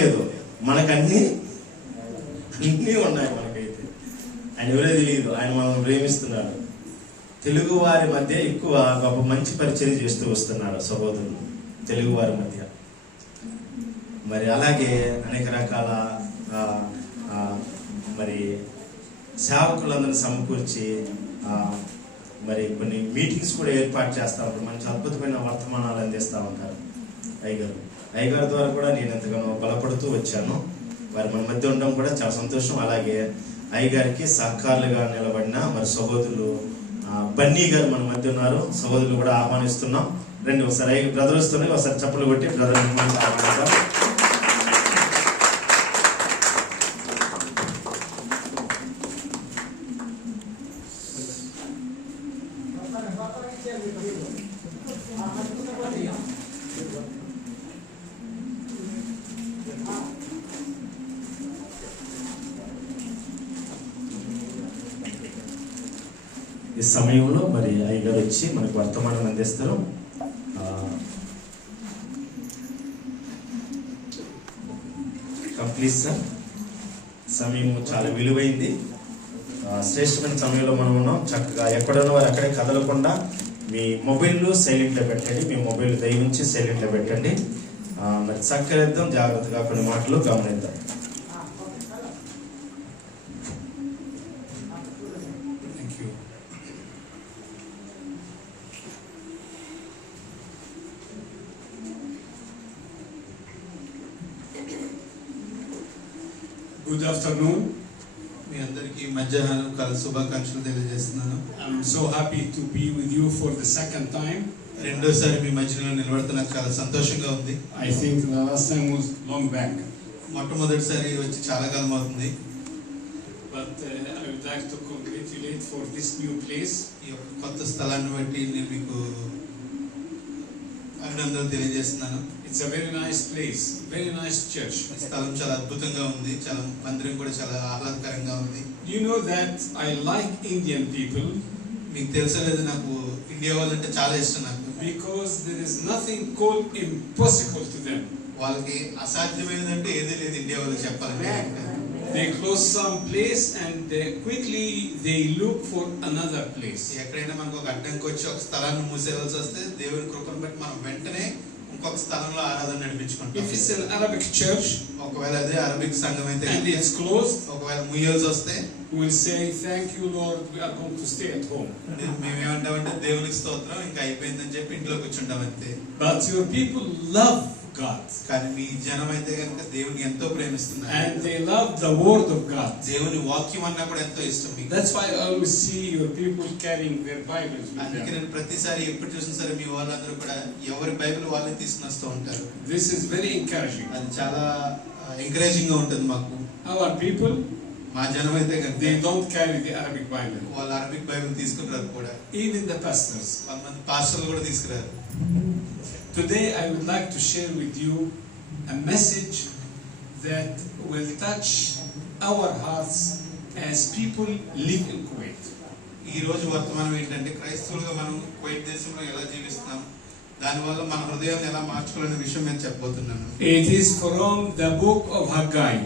లేదు, మనకన్నీ ఉన్నాయి. మనకైతే ఆయన ఎవరో తెలియదు, ఆయన మనం ప్రేమిస్తున్నాడు. తెలుగు వారి మధ్య ఎక్కువ గొప్ప మంచి పరిచయం చేస్తూ వస్తున్నాడు సహోదరులు తెలుగు వారి మధ్య. మరి అలాగే అనేక రకాల మరి సేవకులందరూ సమకూర్చి మరి కొన్ని మీటింగ్స్ కూడా ఏర్పాటు చేస్తూ ఉంటారు. మంచి అద్భుతమైన వర్తమానాలు అందిస్తూ ఉంటారు అయ్యగారు ద్వారా కూడా నేను ఎంతగానో బలపడుతూ వచ్చాను. వారి మన మధ్య ఉండడం కూడా చాలా సంతోషం. అలాగే అయ్యగారికి సహకారులుగా నిలబడిన మరి సహోదరులు బన్నీ గారు మన మధ్య ఉన్నారు. సహోదరులు కూడా ఆహ్వానిస్తున్నాం. రండి ఒకసారి బ్రదర్ వస్తున్నాయి, ఒకసారి చప్పలు కొట్టి బ్రదర్ ఆహ్వానిస్తాం. ఈ సమయంలో మరి అయ్యగారు వచ్చి మనకు వర్తమానం అందిస్తారు. కంప్లీట్ సార్, సమయం చాలా విలువైంది, శ్రేష్టమైన సమయంలో మనం ఉన్నాం. చక్కగా ఎక్కడున్న వారు అక్కడే కదలకుండా మీ మొబైల్లో సైలెంట్లో పెట్టండి. మీ మొబైల్ దయవుంచి సైలెంట్లో పెట్టండి. మరి చక్కరిద్దాం, జాగ్రత్తగా కొన్ని మాటలు గమనిద్దాం. Good afternoon. మీ అందరికీ మధ్యాహ్నం శుభాకాంక్షలు తెలియజేస్తున్నాను. I'm so happy to be with you for the second time. రెండోసారి మీ మధ్యలో నిలబడితే నాకు చాలా సంతోషంగా ఉంది. I think the last time was long back. మొట్టమొదటిసారి వచ్చి చాలా కాలం అవుతుంది. But I would like to congratulate for this new place. ఈ యొక్క కొత్త స్థలాన్ని బట్టి నేను మీకు అభినందనలు తెలియజేస్తున్నాను. It's a very nice place, very nice church. స్థలం చాలా అద్భుతంగా ఉంది, చాలా మందిరం కూడా చాలా ఆహ్లాదకరంగా ఉంది. You know that I like Indian people. మీకు తెలుసా లేదా, నాకు ఇండియా వాళ్ళంటే చాలా ఇష్టం నాకు. Because there is nothing called impossible to them. వాళ్ళకి అసాధ్యమైనదంటే ఏదీ లేదు ఇండియా వాళ్ళకి చెప్పాలంటే. They close some place and quickly they look for another place. ఎక్కడైనా మనకు ఒక అడ్డంకి వచ్చి ఒక స్థలాన్ని మూసేయాల్సి వస్తే దేవుని కృపను బట్టి మనం వెంటనే ఇంకొక స్థలంలో ఆరాధన నడిపించుకుంటాం. If it's an Arabic church, ఒకవేళ అదే అరబిక్ సంఘం అయితే and it's closed, ఒకవేళ ముయ్యాల్సి వస్తే we will say thank you Lord, we are going to stay at home. మేము ఏమంటామంటే దేవునికి స్తోత్రం, ఇంకా అయిపోయిందని చెప్పి ఇంట్లో కూర్చుంటాం అంతే. But your people love God, కానీ మీ జనం అయితే కనుక దేవుని ఎంతో ప్రేమిస్తున్నారు, and they love the word of God. దేవుని వాక్యం అన్నా కూడా ఎంతో ఇష్టం మీకు. That's why I always see your people carrying their Bibles with అందుకే them. నేను ప్రతిసారి ఎప్పుడు చూసినా సరే మీ వాళ్ళందరూ కూడా ఎవరి బైబిల్ వాళ్ళే తీసుకుని వస్తూ ఉంటారు. This is very encouraging. అది చాలా ఎంకరేజింగ్ గా ఉంటుంది మాకు. Our people, మా జనం అయితే కనుక they don't carry the Arabic Bible. వాళ్ళు అరబిక్ బైబిల్ తీసుకుంటారు కూడా. Even the pastors. కొంతమంది పాస్టర్లు కూడా తీసుకురారు. Today I would like to share with you a message that will touch our hearts as people live in Kuwait. ఈ రోజు వర్తమానం ఏంటంటే క్రైస్తవులుగా మనం కువైట్ దేశంలో ఎలా జీవిస్తున్నాం, దానివల్ల మన హృదయాన్ని ఎలా మార్చుకోవాలనే విషయం నేను చెప్పబోతున్నాను. It is from the book of Haggai,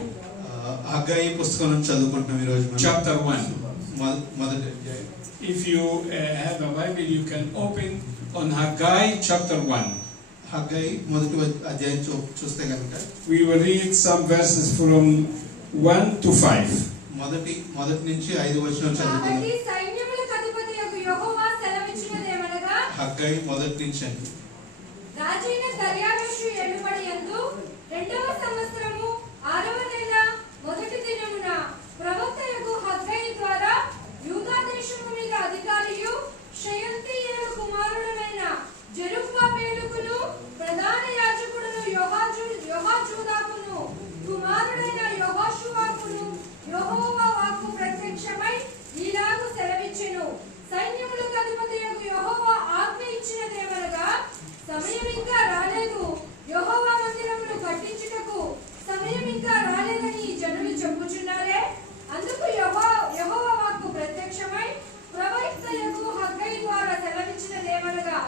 హగ్గయి పుస్తకం నుంచి చదువుకుంటున్నాం ఈ రోజు. chapter 1. మొదటి అధ్యాయం. If you have a Bible, you can open on Haggai chapter 1. హగ్గయి మొదటి అధ్యాయం చూస్తే కనుక We will read some verses from 1 to 5. మొదటి నుంచి 5 వచనాలు చదువుకుందాం. హగ్గయి మొదటి నుంచి అండి. రాజైన దర్యావేషు ఏలుబడియందు 2వ సంవత్సరము 6వ నెల మొదటి దినమున ప్రవక్తయగు హగ్గయి ద్వారా యూదా దేశము మీద అధికారియు షయల్తీయేలు కుమారుడైన జెరుబ్బాబెలుకును ప్రధాన యాజకుడును యోహాజుదాకును కుమారుడైన యెహోషువాకును యెహోవా వాక్కు ప్రత్యక్షమై ఇలాగు సెలవిచ్చెను. సైన్యములకు అధిపతియగు యెహోవా ఆజ్ఞ ఇచ్చినదేమనగా, సమయం ఇంకా రాలేదు, యెహోవా మందిరమును కట్టించుటకు సమయం ఇంకా రాలేదని జనులు చెప్పుచున్నారే. అందుకు యెహోవా వాక్కు ప్రత్యక్షమై ప్రవక్తయగు హగ్గయి ద్వారా సెలవిచ్చినదేమనగా,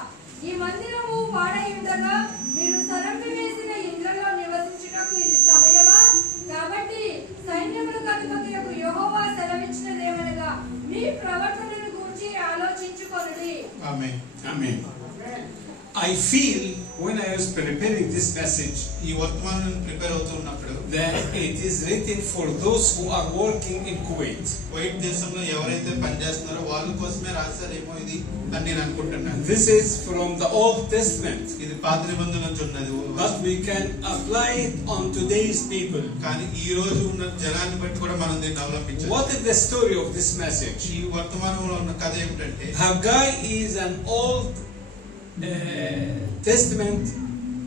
ఈ మందిరము పాడై ఉండగా మీరు సరంపి వేసిన ఇండ్లలో నివసించుటకు ఇది సమయం I feel when I was preparing this message ఈ వర్తమానం ప్రిపేర్ అవుతూ ఉన్నప్పుడు that it is written for those who are working in Kuwait. Kuwait దేశంలో ఎవరైతే పనిచేస్తున్నారో వాళ్ళ కోసమే రాశారేమో ఇది అని నేను అనుకుంటున్నాను. This is from the Old Testament, ఇది పాత నిబంధన నుంచి ఉన్నది, but we can apply it on today's people. కానీ ఈ రోజు ఉన్న జనాన్ని బట్టి కూడా మనం దీన్ని అవలంబించాలి. What is the story of this message? ఈ వర్తమానంలో ఉన్న కథ ఏమిటంటే Haggai is an Old Testament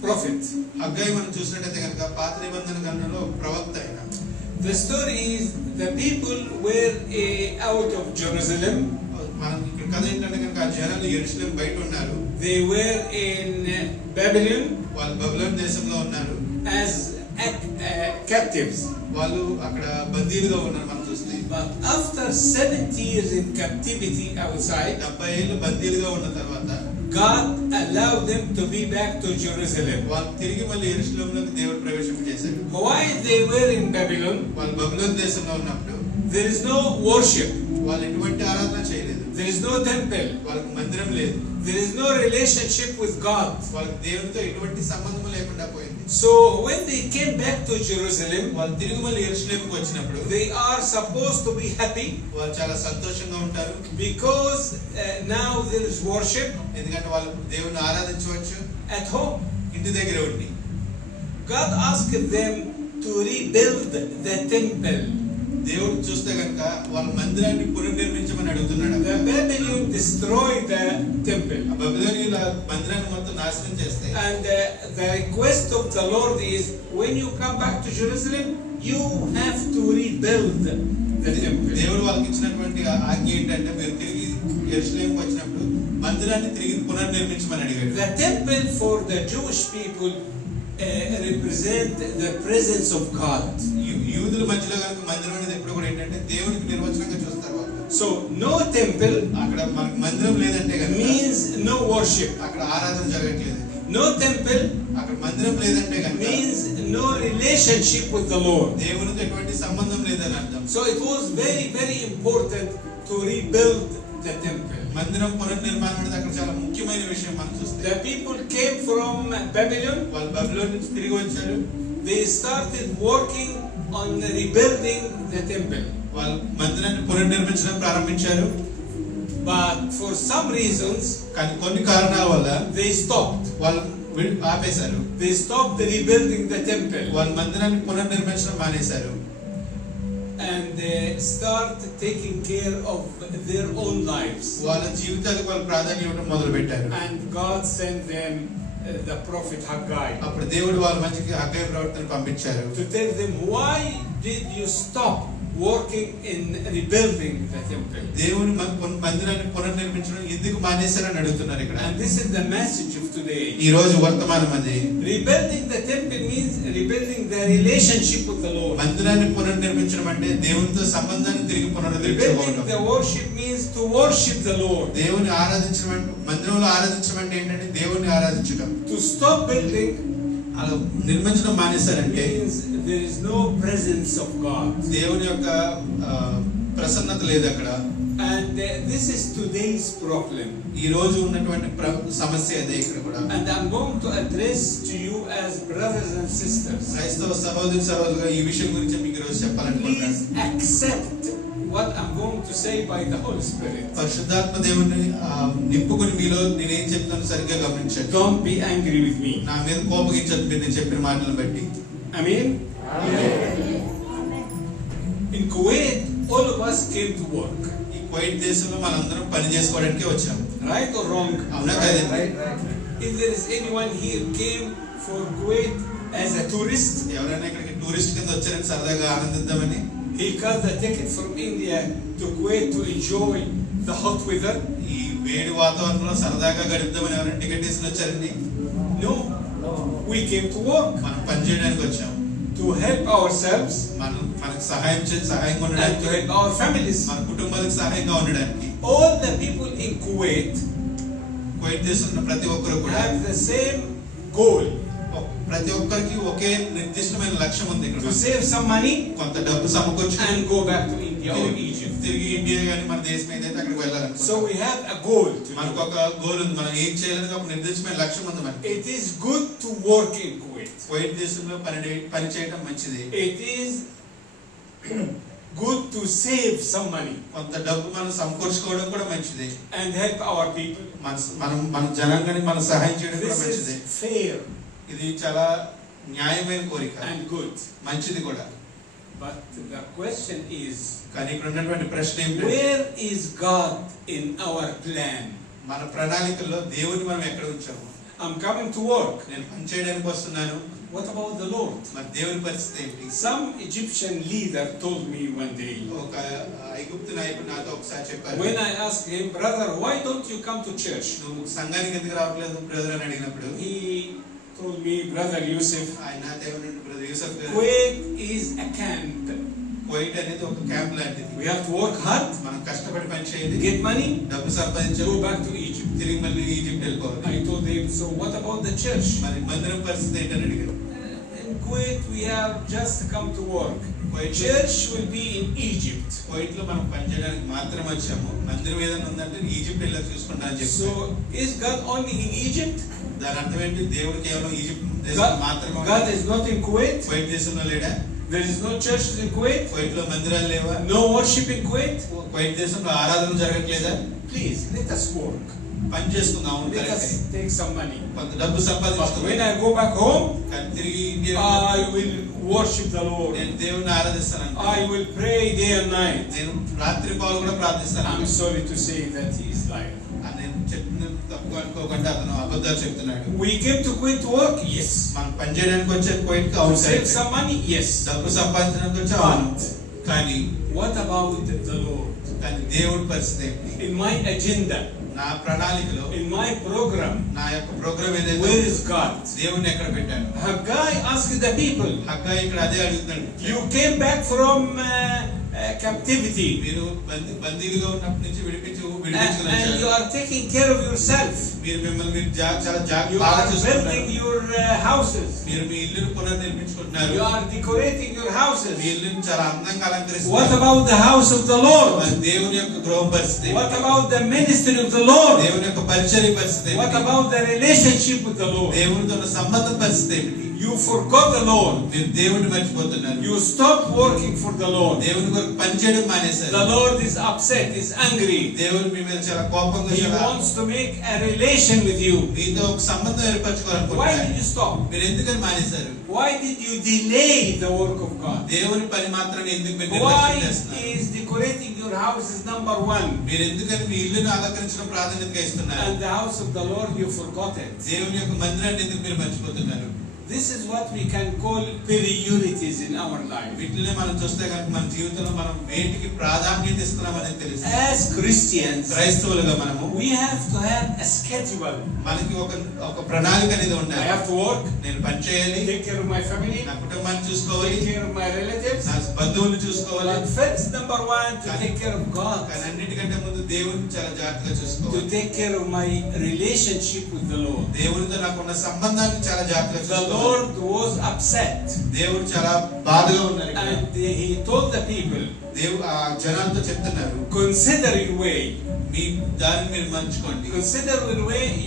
prophet. Haggai మనం చూసినట్టయితే కనుక పాత నిబంధన గ్రంథంలో ప్రవక్త ఆయన. The story is the people were out of Jerusalem. మనం ఇక్కడ కథ ఏంటంటే కనుక ఆ జనాలు యెరూషలేం బయట ఉన్నారు. They were in Babylon వాళ్ళు బబులోను దేశంలో ఉన్నారు. as captives. వాళ్ళు అక్కడ బందీలుగా ఉన్నారు మనం చూస్తే. But after 70 years in captivity outside, 70 ఏళ్ళు బందీలుగా ఉన్న తర్వాత God allowed them to be back to Jerusalem. వాళ్ళు తిరిగి మళ్ళీ యెరూషలేంలోకి దేవుడు ప్రవేశింపజేశాడు. Why they were in Babylon? వాళ్ళు బబులోను దేశంలో ఉన్నప్పుడు There is no worship. వాళ్ళు ఎటువంటి ఆరాధన చేయలేదు. There is no temple. వాళ్ళకి మందిరం లేదు. There is no relationship with God. వాళ్ళకి దేవునితో ఎటువంటి సంబంధం లేకుండా పోయింది. So when they came back to Jerusalem, వాళ్ళు తిరిగి మళ్ళీ యెరూషలేంకి వచ్చినప్పుడు they are supposed to be happy వాళ్ళు చాలా సంతోషంగా ఉంటారు. because now there is worship ఎందుకంటే వాళ్ళు దేవుని ఆరాధించవచ్చు at home. ఇంటి దగ్గర ఉండి. God asked them to rebuild the temple. దేవుడు చూస్తే కనుక వాళ్ళ మందిరాన్ని పునర్నిర్మించమని అడుగుతున్నాడు. The Babylon destroyed the temple. బబులోనీయుల మందిరాన్ని మొత్తం నాశనం చేస్తే And the request of the Lord is, when you come back to Jerusalem, you have to rebuild the temple. దేవుడు వాళ్ళకి ఇచ్చినటువంటి ఆజ్ఞ ఏంటంటే మీరు తిరిగి యెరూషలేంకి వచ్చినప్పుడు మందిరాన్ని తిరిగి పునర్నిర్మించమని అడిగాడు. The temple for the Jewish people represent the presence of God. యూదుల మధ్యలో కనుక మందిరం అనేది ఎప్పుడు కూడా ఏంటంటే దేవునికి నిర్వచనంగా చూస్తారు వాళ్ళు. So no temple అక్కడ మనకు మందిరం లేదంటే కనుక means no worship. అక్కడ ఆరాధన జరగట్లేదు. No temple అక్కడ మందిరం లేదంటే కనుక means no relationship with the Lord. దేవునితో ఎటువంటి సంబంధం లేదని అర్థం. So it was very, very important to rebuild the temple. మందిరం పునర్నిర్మాణం అనేది అక్కడ చాలా ముఖ్యమైన విషయం మనం చూస్తే. The people came from Babylon. వాళ్ళు బబులోను నుంచి తిరిగి వచ్చారు. They started working on rebuilding the temple. వాళ్ళు మందిరాన్ని పునర్నిర్మించడం ప్రారంభించారు. But for some reasons, కానీ కొన్ని కారణాల వల్ల they stopped. వాళ్ళు ఆపేశారు. They stopped rebuilding the temple. వాళ్ళు మందిరాన్ని పునర్నిర్మించడం మానేశారు. And they start taking care of their own lives. వాళ్ళ జీవితాలకు వాళ్ళు ప్రాధాన్యత ఇవ్వడం మొదలు పెట్టారు. And God sent them the prophet Haggai అప్పుడు దేవుడు వాళ్ళ మధ్యకి హగ్గై ప్రవక్తను పంపించారు. to tell them, why did you stop working in rebuilding the temple? దేవుని మందిరాన్ని పునర్నిర్మించడం ఎందుకు మానేశారని అడుగుతున్నారు ఇక్కడ. And this is the message of today. ఈ రోజు వర్తమానం అది. Rebuilding the temple means rebuilding the relationship with the Lord. మందిరాన్ని పునర్నిర్మించడం అంటే దేవునితో సంబంధాన్ని తిరిగి Rebuilding పునరుద్ధరించుకోవడం. the worship means to worship the Lord. దేవుని ఆరాధించడం అంటే మందిరంలో ఆరాధించడం అంటే ఏంటంటే దేవుని ఆరాధించడం. To stop building అలా నిర్మించడం మానేశారంటే means there is no presence of God. దేవుని యొక్క ప్రసన్నత లేదు అక్కడ. And this is today's problem. ఈ రోజు ఉన్నటువంటి సమస్య అదే ఇక్కడ కూడా. And I'm going to address to you as brothers and sisters. క్రైస్తవ సహోదరులుగా ఈ విషయం గురించి మీకు ఈరోజు చెప్పాలనుకుంటున్నాను. Please accept what I'm going to say by the Holy Spirit. పరిశుద్ధాత్మ దేవుని నింపుకొని మీలో నేనేం చెప్తాను సరిగ్గా గమనించండి. Don't be angry with me. నా మీద కోపగించద్దు మీరు నేను చెప్పిన మాటలను బట్టి. Amen? In Kuwait, all of us came to work. ఈ కువైట్ దేశంలో మనందరం పని చేసుకోవడానికి వచ్చాం. Right or wrong? అవునా కదండి? If there is anyone here came for Kuwait as a tourist, ఎవరైనా ఇక్కడికి టూరిస్ట్ కింద వచ్చారని సరదాగా ఆనందిద్దామని he got the ticket from India to Kuwait to enjoy the hot weather. ఈ వేడి వాతావరణంలో సరదాగా గడుపుదామని ఎవరైనా టికెట్ తీసుకుని వచ్చారండి? No, we came to work మనం పని చేయడానికి వచ్చాం. to help ourselves మనకు సహాయంగా and ఉండడానికి, to help our families. మన కుటుంబాలకు సహాయంగా ఉండడానికి. All the people in Kuwait Kuwait దేశంలో ప్రతి ఒక్కరు కూడా have the same goal. ప్రతి ఒక్కరికి ఒకే నిర్దిష్టమైన లక్ష్యం ఉంది to ఇక్కడ. save some money కొంత డబ్బు సమకూర్చి and go back to India or Egypt. తిరిగి ఇండియా కానీ మన దేశం ఏదైతే అక్కడికి వెళ్ళాలని. So we have a goal to మనకు do. ఒక గోల్ ఉంది, మనం ఏం చేయాలని ఒక నిర్దిష్టమైన లక్ష్యం ఉంది మనకి. It is good to work in Kuwait. Kuwait దేశంలో పని చేయడం మంచిది. It is good to save some money కొంత డబ్బు మనం సమకూర్చుకోవడం కూడా మంచిది. and help our people. మన జనాంగానికి మనం సహాయం చేయడం కూడా This మంచిది. is fair ఇది చాలా న్యాయమైన కోరిక, and good. మంచిది కూడా. But the question is, కానీ ఇక్కడ ఉన్నటువంటి ప్రశ్న ఏమిటంటే, where is God in our plan? మన ప్రణాళికల్లో దేవుని మనం ఎక్కడ ఉంచాము? I'm coming to work. నేను పని చేయడానికి వస్తున్నాను, What about the Lord? మరి దేవుని పరిస్థితి ఏంటి? Some Egyptian leader told me one day, ఒక ఐగుప్తు నాయకుడు నాతో ఒకసారి చెప్పారు, when I asked him, brother, why don't you come to church? నువ్వు సంఘానికి ఎందుకు రావట్లేదు బ్రదర్ అని అడిగినప్పుడు He told me, brother Yusuf, ఆయన నాతో ఏమన్నాడు, బ్రదర్ యూసఫ్ గారు, Kuwait is a camp. Kuwait అనేది ఒక క్యాంప్ లాంటిది. We have to work hard, మనం కష్టపడి పని చేయాలి, get money, డబ్బు సంపాదించాలి, go back to Egypt. తిరిగి మళ్ళీ ఈజిప్ట్ వెళ్ళిపోవాలి. I told him, so what about the church? మరి మందిరం పరిస్థితి ఏంటని అడిగారు. In Kuwait, we have just come to work. Kuwait Church will be in Egypt. Kuwait లో మనం పని చేయడానికి మాత్రం వచ్చాము, మందిరం ఏదైనా ఉందంటే ఈజిప్ట్ వెళ్ళి చూసుకుంటానని చెప్పి. So is God only in Egypt? దాని అర్థం ఏంటి? దేవుడు కేవలం ఈజిప్ట్ దేశం మాత్రమే. God is not in Kuwait? Kuwait దేశంలో లేడా? There is no churches in Kuwait? Kuwait లో మందిరాలు లేవా? No worship in Kuwait? Kuwait దేశంలో ఆరాధన జరగట్లేదా? Please, let us work. పని చేసుకుందాం, Let us take some money. కొంత డబ్బు But సంపాదించుకుందాం. when I go back home, కానీ తిరిగి India I will worship the Lord. నేను దేవుని ఆరాధిస్తాను, I will pray day and night. నేను రాత్రి పాలు కూడా ప్రార్థిస్తాను. I'm sorry to say that he is lying. అని నేను చెప్పిన తప్పు అనుకోకుండా అతను అబద్ధాలు చెప్తున్నాడు. We came to Kuwait to work? Yes. మనం పని చేయడానికి వచ్చే కువైట్ కి To అవును, save some money? Yes. డబ్బు సంపాదించడానికి వచ్చే అవును. కానీ What about the Lord? కానీ దేవుడి పరిస్థితి ఏంటి? In my agenda, నా ప్రణాళికలో, in my program, నా యొక్క ప్రోగ్రామ్ ఏదైతే where is God? దేవుడిని ఎక్కడ పెట్టాను? Haggai asked the people, హగ్గాయి ఇక్కడ అదే అడుగుతున్నాడు. you came back from captivity మీరు బందీలుగా ఉన్నప్పటి నుంచి and you విడిపించుకున్నారు. are taking care of yourself. మీరు మిమ్మల్ని మీరు చాలా You జాగ్రత్తగా are చూసుకుంటున్నారు. building your houses. మీరు మీ ఇల్లును పునర్నిర్మించుకుంటున్నారు. You are decorating your me houses. ఇల్లును చాలా అందంగా What అలంకరిస్తున్నారు. about the house of the Lord? మరి దేవుని యొక్క గృహ పరిస్థితి, What about the ministry of the Lord? దేవుని యొక్క పరిచర్య పరిస్థితి, What about the relationship with the Lord? దేవునితో ఉన్న సంబంధ పరిస్థితి ఏమిటి? You forgot the Lord. మీరు దేవుని మర్చిపోతున్నారు. You stopped working for the Lord. దేవుని కొరకు పని చేయడం మానేశారు. The Lord is upset, is angry. దేవుడు మీ మీద చాలా కోపంగా, He చాలా wants to make a relation with you. మీతో ఒక సంబంధం Why ఏర్పరచుకోవాలనుకుంటున్నారు. did you stop? మీరు ఎందుకని మానేశారు? Why did you delay the work of God? దేవుని పని మాత్రమే ఎందుకు మీరు Why నిర్లక్ష్యం చేస్తున్నారు? is decorating your house is number one, మీరు ఎందుకని మీ ఇల్లును అలంకరించడం ప్రాధాన్యతగా ఇస్తున్నారు? and the house of the Lord you forgot it? దేవుని యొక్క మందిరాన్ని ఎందుకు మీరు మర్చిపోతున్నారు? This is what we can call priorities in our life. వీటిని మనం చూస్తే కనుక మన జీవితంలో మనం వేటికి ప్రాధాన్యత ఇస్తున్నామని తెలుసు. As Christians, క్రైస్తవులుగా మనము we have to have a schedule. మనకి ఒక ప్రణాళిక అనేది I ఉండాలి. have to work, నేను పని చేయాలి, take care of my family, నా కుటుంబాన్ని చూసుకోవాలి, take care of my relatives. నా బంధువులను చూసుకోవాలి. But first, number one, to take care of God, కానీ అన్నిటికంటే ముందు దేవుని చాలా జాగ్రత్తగా to చూసుకోవాలి. take care of my relationship with the Lord. దేవునితో నాకున్న సంబంధాన్ని చాలా జాగ్రత్తగా The చూసుకోవాలి. Lord was upset, దేవుడు చాలా బాధగా ఉన్నారు ఇక్కడ. and He told the people, దేవుడు ఆ జనాలతో చెప్తున్నారు, consider your way. మీ దారిని మీరు మంచుకోండి. Consider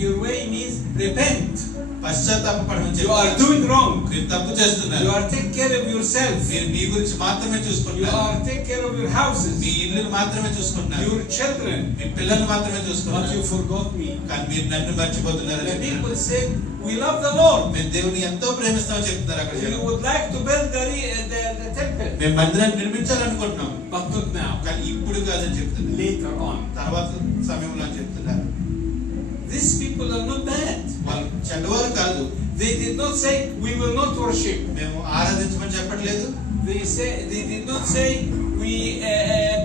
your way means repent. పశ్చాత్తాపడమని You are చెప్తున్నారు. doing wrong. మీరు తప్పు చేస్తున్నారు. You are taking care of yourself. మీరు మీ గురించి మాత్రమే You చూసుకుంటున్నారు. are taking care of your houses, మీ ఇల్లును మాత్రమే చూసుకుంటున్నారు. your children, మీ పిల్లల్ని మాత్రమే but చూసుకుంటున్నారు. you forgot me. కానీ మీరు నన్ను మర్చిపోతున్నారు. The people said, we love the Lord. మేము దేవుని ఎంతో ప్రేమిస్తామని చెప్తున్నారు అక్కడ We జనం. would like to build the temple, మేము మందిరాన్ని నిర్మించాలనుకుంటున్నాం, but not now. కానీ ఇప్పుడు కాదని చెప్తున్నారు. Later on. తర్వాత సమయంలో అని చెప్తున్నారు. These people are not bad. వాళ్ళు చెడ్డవారు కాదు. They did not say, we will not worship. మేము ఆరాధించమని చెప్పట్లేదు. They did not say, we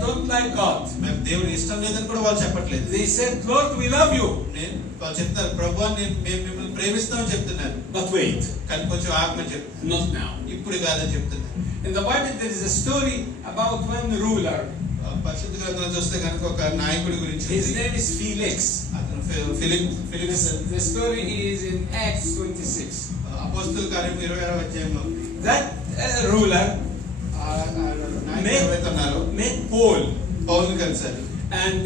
don't like God. మేము దేవుని ఇష్టం లేదని కూడా వాళ్ళు చెప్పట్లేదు. They said, Lord, we love you. వాళ్ళు చెప్తున్నారు, ప్రభువా మేము మిమ్మల్ని ప్రేమిస్తామని చెప్తున్నారు. But wait, కానీ కొంచెం ఆగమని చెప్తున్నారు. not now. ఇప్పుడు కాదని చెప్తున్నారు. In the Bible, there is a story about one ruler. పరిశుద్ధ గ్రంథంలో చూస్తే కనుక ఒక నాయకుడి గురించి His ఉంది. name is Felix. అతను Philips The story is in Acts 26. అపోస్తలుల కార్యం 26వ అధ్యాయంలో ఉంది. That ruler నాయకుడు ఎవరైతే ఉన్నారో met Paul, పౌలుని కలిశారు. and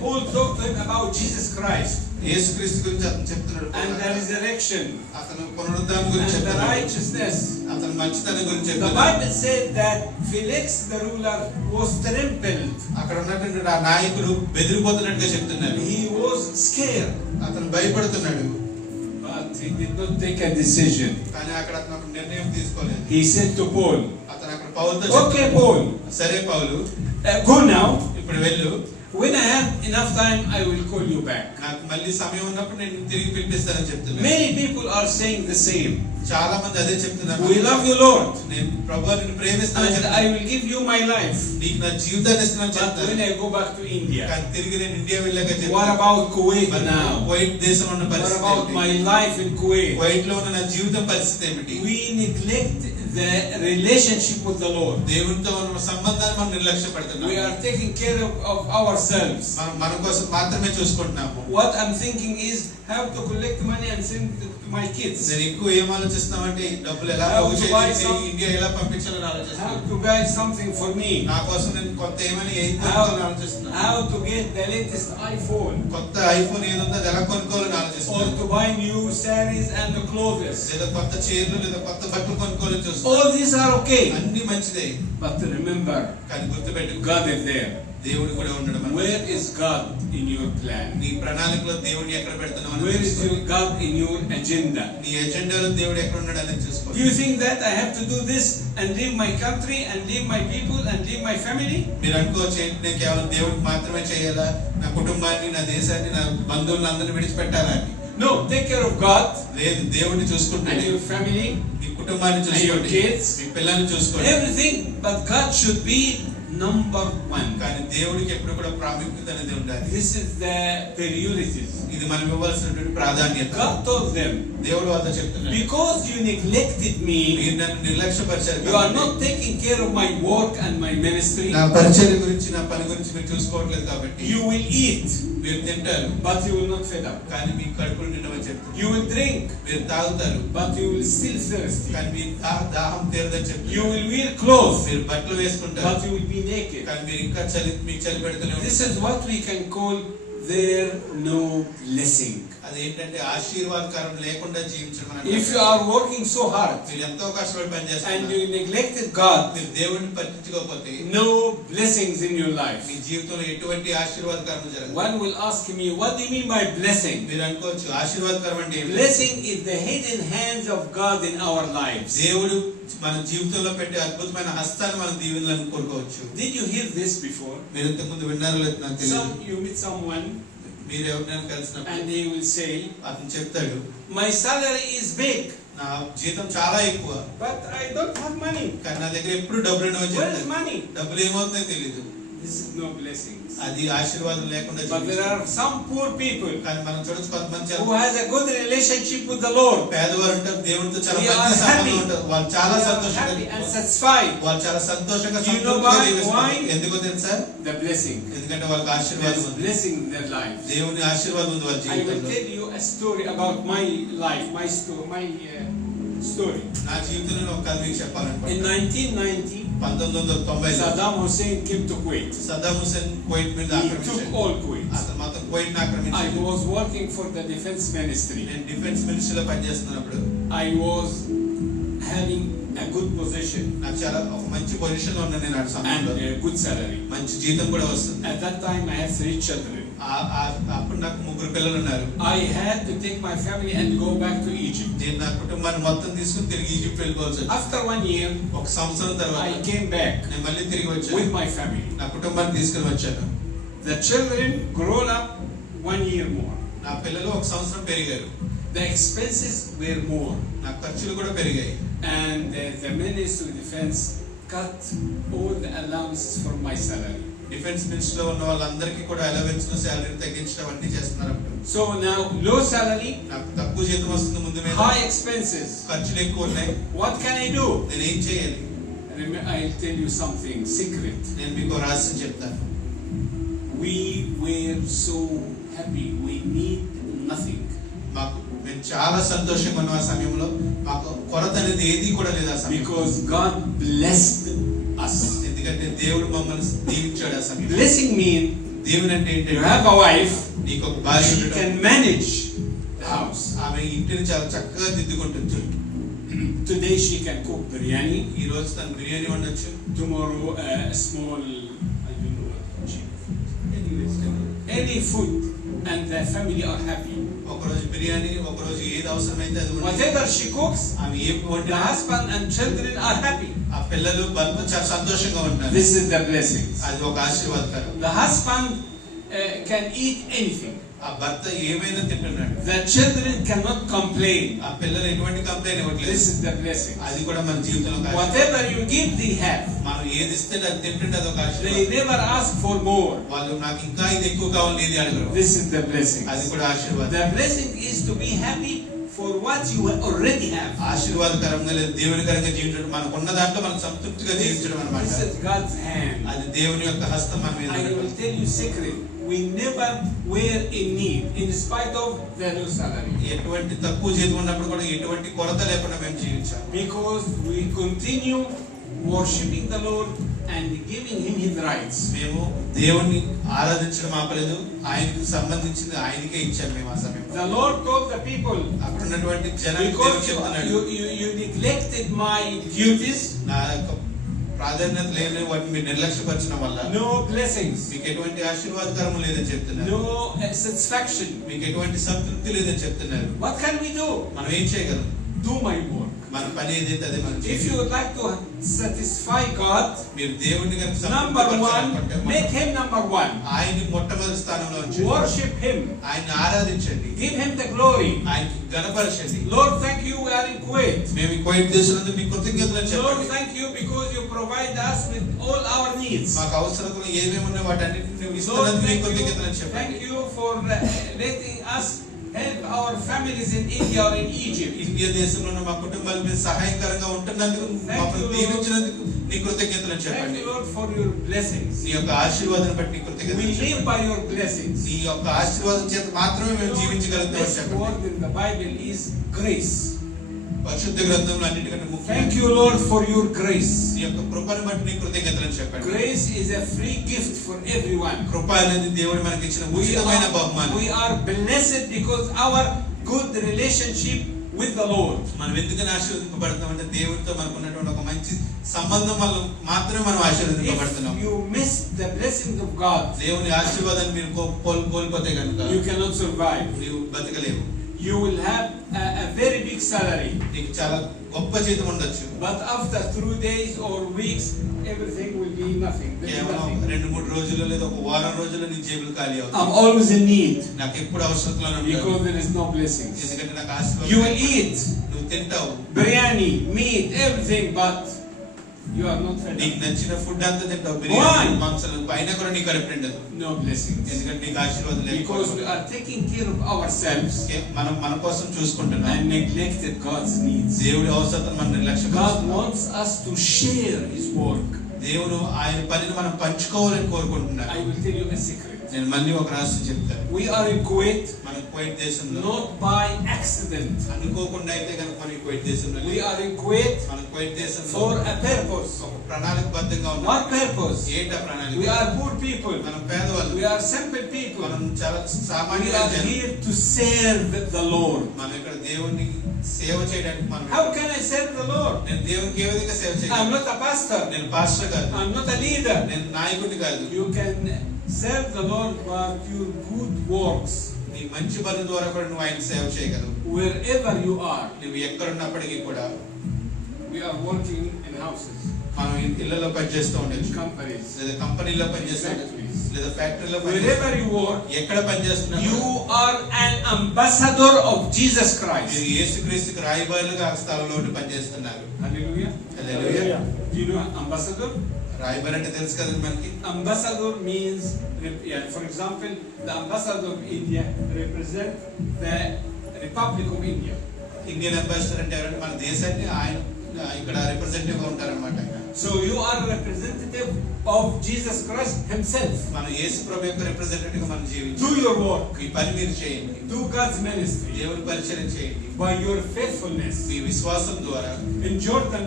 Paul talked to him about Jesus Christ యేసుక్రీస్తు గురించి అతను చెప్తున్నాడు. and the resurrection అతను పునరుద్ధానం గురించి and the చెప్తున్నాడు. righteousness. అతను మంచితనం గురించి The చెప్తున్నాడు. Bible said that Felix the ruler was trembled. అక్కడ ఉన్నటువంటి ఆ నాయకుడు బెదిరిపోతున్నట్టుగా చెప్తున్నాడు. He was scared, అతను భయపడుతున్నాడు. but he did not take a decision. కానీ అక్కడ అతను ఒక నిర్ణయం తీసుకోలేదు. He said to Paul, అతను అక్కడ పౌలుతో "Okay, చెప్పాడు, Paul, సరే పౌలు go now. ఇప్పుడు వెళ్ళు, When I have enough time, I will call you back." నాకు మళ్ళీ సమయం ఉన్నప్పుడు నేను తిరిగి పిలిపిస్తానని చెప్తున్నాను. Many people are saying the same. చాలా మంది అదే చెప్తున్నారు. We love you, Lord, నేను ప్రభువా నిన్ను ప్రేమిస్తానని and చెప్తున్నాను. I will give you my life. నీకు నా జీవితాన్ని ఇస్తున్నానని But when చెప్తున్నాను. I go back to India, కానీ తిరిగి నేను ఇండియా వెళ్ళాక what చెప్తాను. about Kuwait మరి now? కువైట్ దేశంలో ఉన్న What పరిస్థితి about ఏంటి? my life in Kuwait? Kuwait లో ఉన్న నా జీవితం పరిస్థితి ఏమిటి? We neglect the relationship with the Lord. దేవునితో ఉన్న సంబంధాన్ని మనం నిర్లక్ష్య పెడుతున్నాం. We are taking care of ourselves. మనం మన కోసం మాత్రమే చూసుకుంటున్నాము. What I'm thinking is how to collect money and send it to my kids. నేను ఎక్కువ ఏం ఆలోచిస్తున్నామంటే ఈ డబ్బులు ఎలా How పోగు to buy చేయాలి, some- ఇండియా ఎలా పంపించాలని How ఆలోచిస్తున్నాను. to buy something for me. నా కోసం నేను కొత్త ఏమని ఏం కొనుక్కోవాలని ఆలోచిస్తున్నాను. How to get the latest iPhone. కొత్త ఐఫోన్ ఏది ఉందో అది ఎలా కొనుక్కోవాలని Or ఆలోచిస్తున్నాను. to buy new sarees and the clothes. లేదా కొత్త చీరలు లేదా కొత్త బట్టలు కొనుక్కోవాలని చూస్తున్నాను. All these are okay. అన్ని మంచిదే, But remember, కానీ గుర్తుపెట్టు, God is there. దేవుడు కూడా ఉండడం అన్నమాట. Where is God in your plan? నీ ప్రణాళికలో దేవుడిని ఎక్కడ పెడుతున్నావు Where అని is చూసుకో. your God in your agenda? నీ ఎజెండాలో దేవుడు ఎక్కడ ఉన్నాడు అని చూసుకో. Do you think that I have to do this and leave my country and leave my people and leave my family? మీరు అనుకోవచ్చు ఏంటి, నేను కేవలం దేవుడికి మాత్రమే చేయాలా, నా కుటుంబాన్ని, నా దేశాన్ని, నా బంధువులను అందరిని విడిచిపెట్టాలా అని? No, take care of God లేదు, దేవుడిని and చూసుకుంటాను. your family, మీ కుటుంబాన్ని and your చూసుకోండి, kids, మీ పిల్లల్ని చూసుకోండి. everything, but God should be number one. కానీ దేవుడికి ఎప్పుడు కూడా ప్రాముఖ్యత అనేది ఉండాలి. This is the priorities. ఇది మనం ఇవ్వాల్సినటువంటి ప్రాధాన్యత. God told them, దేవుడు వాళ్ళతో చెప్తున్నాడు, because you neglected me, మీరు నన్ను నిర్లక్ష్యపరిచారు you are not taking care of my work and my ministry, నా పరిచర్య గురించి, నా పని గురించి మీరు చూసుకోవట్లేదు కాబట్టి you will eat, మీరు తింటారు but you will not feed up. కానీ మీ కడుపులు నిండమని చెప్తారు. You will drink, మీరు తాగుతారు but you will still thirsty. కానీ మీ దాహం తీరదని చెప్తారు. You will wear clothes, మీరు బట్టలు వేసుకుంటారు but you will be naked. కానీ మీరు ఇంకా మీకు చలి పెడుతూనే This ఉంటారు. is what we can call there no blessing. అదేంటంటే ఆశీర్వాదకరం లేకుండా జీవించడం అని If you అంటారు. are working so hard మీరు ఎంతో కష్టపడి and పనిచేస్తున్నారు, you neglected God, మీరు దేవుడిని పట్టించుకోకపోతే no blessings in your life. మీ జీవితంలో ఎటువంటి ఆశీర్వాదకరం జరగదు. One will ask me, what do you mean by blessing? మీరు అనుకోవచ్చు ఆశీర్వాదకరం అంటే ఏమిటి? Blessing is the hidden hands of God in our lives. దేవుడు మన జీవితంలో పెట్టే అద్భుతమైన హస్తాన్ని మనం దీవెనలను కోరుకోవచ్చు. Did you hear this before? మీరు ఇంతకు ముందు విన్నారో లేదో నాకు తెలియదు. You meet someone మీరు ఎవరినైనా కలిసినప్పుడు and he will say, అతను చెప్తాడు, my salary is big, నా జీతం చాలా ఎక్కువ but I don't have money. కానీ నా దగ్గర ఎప్పుడు డబ్బులు ఉండవని Where is చెప్తాడు. money? డబ్బులు ఏమవుతుందో తెలియదు. This is no blessings. అది ఆశీర్వాదం లేకుండా But there జీవించడం. are some poor people కానీ మనం చూడొచ్చు కొంతమంది who has a good relationship with the Lord. పేదవారు ఉంటారు, దేవుడితో చాలా They మంచి are సంబంధం happy. ఉంటారు. వాళ్ళు చాలా They are సంతోషంగా happy and satisfied. వాళ్ళు చాలా సంతోషంగా Do you know సంతృప్తిగా why? జీవిస్తారు. Why? ఎందుకో తెలుసా? The blessing. ఎందుకంటే వాళ్ళకి ఆశీర్వాదం There's ఉంది. blessing in their lives. దేవుని ఆశీర్వాదం ఉంది వాళ్ళ I will జీవితంలో. tell you a story about my life, my story. నా జీవితంలో ఒక కథ మీకు In చెప్పాలనుకుంటున్నాను. 1990, 1990 Saddam Hussein came to Kuwait. Saddam Hussein Kuwait మీద He took ఆక్రమించాడు. all Kuwait. అతను మొత్తం కువైట్ I ఆక్రమించాడు. was working for the defense ministry. నేను డిఫెన్స్ మినిస్ట్రీలో పనిచేస్తున్నప్పుడు I was having a good position నాకు చాలా ఒక మంచి పొజిషన్ లో ఉన్నాను నేను ఆ and సమయంలో. a good salary. మంచి జీతం కూడా వస్తుంది. At that time, I had 3 children. అప్పుడు నాకు 3 పిల్లలు ఉన్నారు. I had to take my family and go back to Egypt. నేను నా కుటుంబాన్ని మొత్తం తీసుకుని తిరిగి ఈజిప్ట్ వెళ్ళిపోవాల్సి వచ్చింది. After 1 year, ఒక సంవత్సరం తర్వాత I came back నేను మళ్ళీ తిరిగి with వచ్చాను. my family. నా కుటుంబాన్ని తీసుకుని వచ్చాను. The children grown up 1 year more. నా పిల్లలు ఒక సంవత్సరం పెరిగారు. The expenses were more. నా ఖర్చులు కూడా పెరిగాయి. And the Ministry of Defense cut all the allowances from my salary. Defence minister లో ఉన్న వాళ్ళందరికీ కూడా అలవెన్స్ శాలరీ తగ్గించడం అన్ని చేస్తున్నారు అప్పుడు. So now, low salary, నాకు తక్కువ జీతం వస్తుంది ముందు మీద, high expenses. ఖర్చులు ఎక్కువ ఉన్నాయి. What can I do? నేను ఏం చేయాలి? I'll tell you something secret. నేను మీకు రహస్యం చెప్తాను. We were so happy. We need nothing. మేము మేము చాలా సంతోషంగా ఉన్నాం ఆ సమయంలో. మాకు కొరత అనేది ఏది కూడా లేదు ఆ సమయంలో. Because God blessed us. ఎందుకంటే దేవుడు మమ్మల్ని దీవించాడు ఆ సమయంలో. Blessing means దేవుని అంటే you ఏంటంటే have a wife, నీకు ఒక భార్య she ఉండడం, can manage the house. ఆమె ఇంటిని చాలా చక్కగా దిద్దుకుంటుంది. Today she can cook biryani. ఈ రోజు తను biryani వండొచ్చు. Tomorrow a small, I don't know what, any food, and the family are happy. ఒక రోజు బిర్యానీ, ఒక రోజు ఏది అవసరమైతే అది వండి Whatever she cooks, ఆమె ఏం the వండినా husband and children are happy. ఆ పిల్లలు భర్త చాలా సంతోషంగా ఉంటారు. This is the blessing. అది ఒక ఆశీర్వాదకరం. The husband can eat anything. ఆ భర్త ఏమైనా తింటున్నాడు. The children cannot complain. ఆ పిల్లలు ఎటువంటి కంప్లైంట్ ఇవ్వట్లేదు. This is the blessing. అది కూడా మన జీవితంలో ఒక ఆశీర్వాదం. Whatever you give, they have. మనం ఏది ఇస్తే అది తింటుంటే అది ఒక They ఆశీర్వాదం. never ask for more. వాళ్ళు నాకు ఇంకా ఇది ఎక్కువ కావాలి ఇది అడగరు. This is the blessing. అది కూడా ఆశీర్వాదం. The blessing is to be happy for what you already have. ఆశీర్వాదకరంగా లేదా దేవునికరంగా జీవించడం, మనకున్న దాంట్లో మనం సంతృప్తిగా జీవించడం అన్నమాట. This is God's hand. అది దేవుని యొక్క హస్తం మన మీద I will ఉండడం. tell you secret. We never were in need, in spite of the low salary, ఎటువంటి తక్కువ జీతం ఉన్నప్పుడు కూడా ఎటువంటి కొరత లేకుండా మేము జీవించాం. because we continue worshiping the Lord and giving Him His rights. మేము దేవుణ్ణి ఆరాధించడం ఆపలేదు. ఆయనకు సంబంధించింది ఆయనకే ఇచ్చాం మేము ఆ సమయంలో. The Lord told the people, అక్కడ ఉన్నటువంటి జనానికి దేవుడు because చెప్తున్నాడు, you neglected my duties, నా యొక్క ప్రాధాన్యత లేని వాటిని మీరు నిర్లక్ష్యపరిచిన వల్ల no blessings, మీకు ఎటువంటి ఆశీర్వాదకరం లేదని చెప్తున్నారు. no satisfaction. మీకు ఎటువంటి సంతృప్తి లేదని చెప్తున్నారు. What can we do? మనం ఏం చేయగలం? Do my work. మన పని ఏదైతే అదే మనం If చేయాలి. you would like to satisfy God, మీరు దేవుడిని కనుక number one, సంతృప్తిపరచాలనుకుంటే make Him number one. ఆయన్ని మొట్టమొదటి స్థానంలో ఉంచండి. Worship Him. ఆయన్ని ఆరాధించండి. Give Him the glory. ఆయనకి ఘనపరచండి. Lord, thank you, we are in Kuwait. మేము ఈ కువైట్ దేశంలో మీకు కృతజ్ఞతలు Lord, చెప్పండి. thank you because you provide us with all our needs. మాకు అవసరతలు ఏమేమి ఉన్నాయో వాటన్నిటిని నువ్వు Lord, ఇస్తున్నందుకు మీకు thank కృతజ్ఞతలు you, చెప్పండి. thank you for letting us help our families in India or in Egypt. India దేశంలో ఉన్న మా కుటుంబాల మీద సహాయకరంగా ఉంటున్నందుకు, మమ్మల్ని దీవించినందుకు నీ కృతజ్ఞతలు Thank చెప్పండి. you, Lord, for your blessings. నీ యొక్క ఆశీర్వాదం బట్టి నీ We కృతజ్ఞతలు live చెప్పండి. by your blessings. నీ యొక్క ఆశీర్వాదం చేత మాత్రమే మేము జీవించగలుగుతామని This చెప్పండి. word in the Bible is grace. పరిశుద్ధ గ్రంథంలో అన్నిటికంటే ముఖ్యం Thank you, Lord, for your grace. నీ యొక్క కృపను బట్టి నీ కృతజ్ఞతలు చెప్పండి. Grace is a free gift for everyone. కృప అనేది దేవుడు మనకి ఇచ్చిన ఉచితమైన బహుమానం. We are blessed because our good relationship with the Lord. మనం ఎందుకని ఆశీర్వదింపబడుతున్నాం అంటే దేవుడితో మనకు ఉన్నటువంటి ఒక మంచి సంబంధం వల్ల మాత్రమే మనం ఆశీర్వదింపబడుతున్నాం. If you miss the blessings of God, దేవుని ఆశీర్వాదాన్ని మీరు కోల్పోతే కనుక you cannot survive. నీవు బతకలేవు. You will have a very big salary, నీకు చాలా గొప్ప జీతం ఉండొచ్చు. but after 3 days or weeks, everything will be nothing. There is కేవలం nothing. 2-3 రోజుల్లో లేదా ఒక వారం రోజుల్లో నీ జేబులు ఖాళీ I'm అవుతాయి. always in need నాకు ఎప్పుడు అవసరతలో because there is no blessings. ఎందుకంటే నాకు You will ఆశీర్వాదం eat నువ్వు తింటావు. biryani, meat, everything, but you are not fed నీకు up. నచ్చిన ఫుడ్ అంతా తింటావు. Why? బిర్యానీ, మాంసాలు పైన కూడా నీకు కడుపు నిండదు. No blessings. ఎందుకంటే నీకు ఆశీర్వాదం Because we లేదు. are taking care of ourselves మనం మన కోసం చూసుకుంటున్నాం. and neglected God's needs. దేవుడి అవసరతను మనం నిర్లక్ష్యం God చేస్తున్నాం. wants us to share His work. దేవుడు ఆయన పనిని మనం పంచుకోవాలని కోరుకుంటున్నారు. I will tell you a secret. నేను మళ్ళీ ఒక రహస్యం చెప్తాను. We are in Kuwait మన కువైట్ దేశంలో not by accident. అనుకోకుండా అయితే కనుక మన కువైట్ దేశంలో We are in Kuwait మన కువైట్ దేశంలో for a purpose. ఒక ప్రణాళికబద్ధంగా ఉన్నాం. What purpose? ఏంటా ప్రణాళిక? We are poor people. మనం పేదవాళ్ళు. We are simple people. మనం చాలా We సామాన్య are జనం. here to serve the Lord. మనం ఇక్కడ దేవుణ్ణి సేవ చేయడానికి మనం How can I serve the Lord? నేను దేవునికి ఏ విధంగా సేవ I'm చేయగలను? not a pastor. నేను పాస్టర్ కాదు, I'm not a leader. నేను నాయకుడిని కాదు. You can serve the Lord by your good works నీ మంచి పనుల ద్వారా కూడా నువ్వు ఆయన సేవ చేయగలవు. wherever you are. నువ్వు ఎక్కడున్నప్పటికీ కూడా We are working in houses, మనం ఇళ్లలో పనిచేస్తూ ఉండొచ్చు, companies, లేదా కంపెనీలో పనిచేస్తూ ఉండొచ్చు, లేదా ఫ్యాక్టరీలో wherever you work. ఎక్కడ పనిచేస్తున్నా You are an ambassador of Jesus Christ. మీరు యేసుక్రీస్తుకి రాయబారులుగా ఆ స్థలంలో ఉండి పనిచేస్తున్నారు. Hallelujah. Hallelujah. Do you know ambassador? రాయబారు అంటే తెలుసు కదండి మనకి. Ambassador means, for example, the ambassador of India represent the Republic of India. Indian ambassador అంటే ఎవరంటే మన దేశాన్ని ఆయన ఇక్కడ రిప్రజెంటేటివ్ గా ఉంటారన్నమాట. So you are a representative of Jesus Christ himself. మనం యేసు ప్రభు యొక్క రిప్రజెంటేటివ్ గా మనం Do జీవించాలి. your work. ఈ పని మీరు చేయండి. Do God's ministry. దేవుని పరిచయం చేయండి. By your faithfulness. మీ విశ్వాసం ద్వారా. In Jordan,